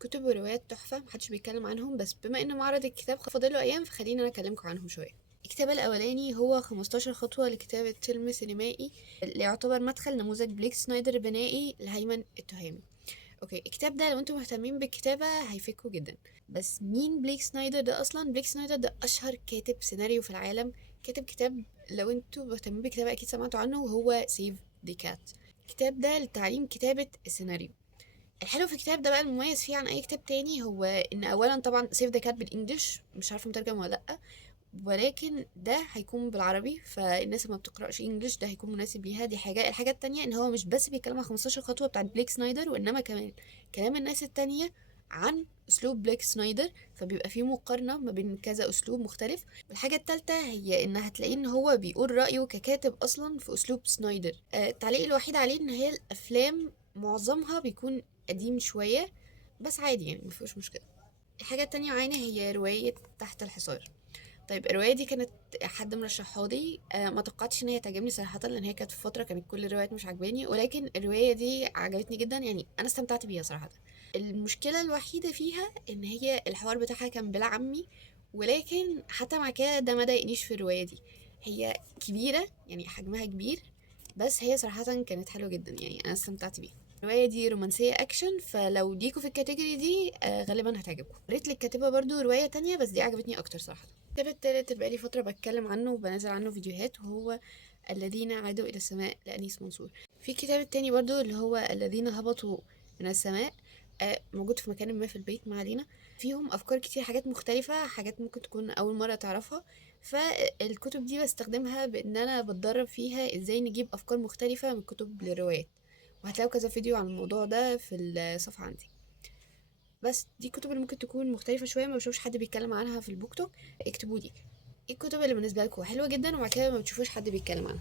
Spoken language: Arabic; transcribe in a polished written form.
كتب وروايات تحفة محدش بيتكلم عنهم، بس بما ان معرض الكتاب فاضله ايام فخليني انا اكلمكم عنهم شوية. الكتاب الاولاني هو 15 خطوة لكتابة فيلم سينمائي، اللي يعتبر مدخل نموذج بليك سنايدر البنائي لهيمن التهامي. اوكي، الكتاب ده لو انتم مهتمين بالكتابة هيفيدكوا جدا. بس مين بليك سنايدر ده اصلا؟ بليك سنايدر ده اشهر كاتب سيناريو في العالم. كاتب كتاب لو انتم مهتمين بالكتابة اكيد سمعتوا عنه، وهو سيف دي كات. الكتاب ده لتعليم كتابة السيناريو. الحلو في الكتاب ده بقى المميز فيه عن اي كتاب تاني هو ان اولا طبعا سيف ذا كات بالانجلش، مش عارفه مترجم ولا لا، ولكن ده هيكون بالعربي، فالناس اللي ما بتقراش انجلش ده هيكون مناسب ليها. دي حاجه. الحاجه التانية ان هو مش بس بيتكلم عن 15 خطوه بتاعت بليك سنايدر، وانما كمان كلام الناس التانية عن اسلوب بليك سنايدر، فبيبقى فيه مقارنه ما بين كذا اسلوب مختلف. والحاجه التالتة هي ان هتلاقيه ان هو بيقول رايه ككاتب اصلا في اسلوب سنايدر. التعليق الوحيد عليه ان هي الافلام معظمها بيكون قديم شويه، بس عادي يعني مفيهوش مشكله. الحاجه التانية معانا هي روايه تحت الحصار. طيب الرواية دي كانت حد مرشحها لي، ما توقعتش ان هي تعجبني صراحة، لان هي كانت في فترة كانت كل الروايات مش عجباني، ولكن الرواية دي عجبتني جدا، يعني انا استمتعت بيها صراحة. المشكلة الوحيدة فيها ان هي الحوار بتاعها كان بلا عمي، ولكن حتى مع كده ده ما ضايقنيش في الرواية دي. هي كبيرة يعني حجمها كبير، بس هي صراحة كانت حلوة جدا، يعني انا استمتعت بيها. الرواية دي رومانسية أكشن، فلو ليكوا في الكاتيجوري دي غالبا هتعجبكم. قريت للكاتبة برضو رواية تانية بس دي عجبتني أكتر صراحة. الكتاب التالت بقالي فترة بتكلم عنه وبنزل عنه فيديوهات، وهو الذين عادوا إلى السماء لأنيس منصور. في الكتاب التاني برضو اللي هو الذين هبطوا من السماء، موجود في مكان ما في البيت، ما علينا. فيهم أفكار كتير، حاجات مختلفة، حاجات ممكن تكون أول مرة تعرفها. فالكتب دي بستخدمها بإن أنا بتدرب فيها إزاي نجيب أفكار مختلفة من كتب للروايات، وهتلاقوا كذا فيديو عن الموضوع ده في الصفحة عندي. بس دي الكتب اللي ممكن تكون مختلفة شوية، ما بشوفش حد بيتكلم عنها في البوك توك. اكتبوا لي ايه الكتب اللي بالنسبة لكم حلوة جدا وبعد كده ما بتشوفوش حد بيتكلم عنها.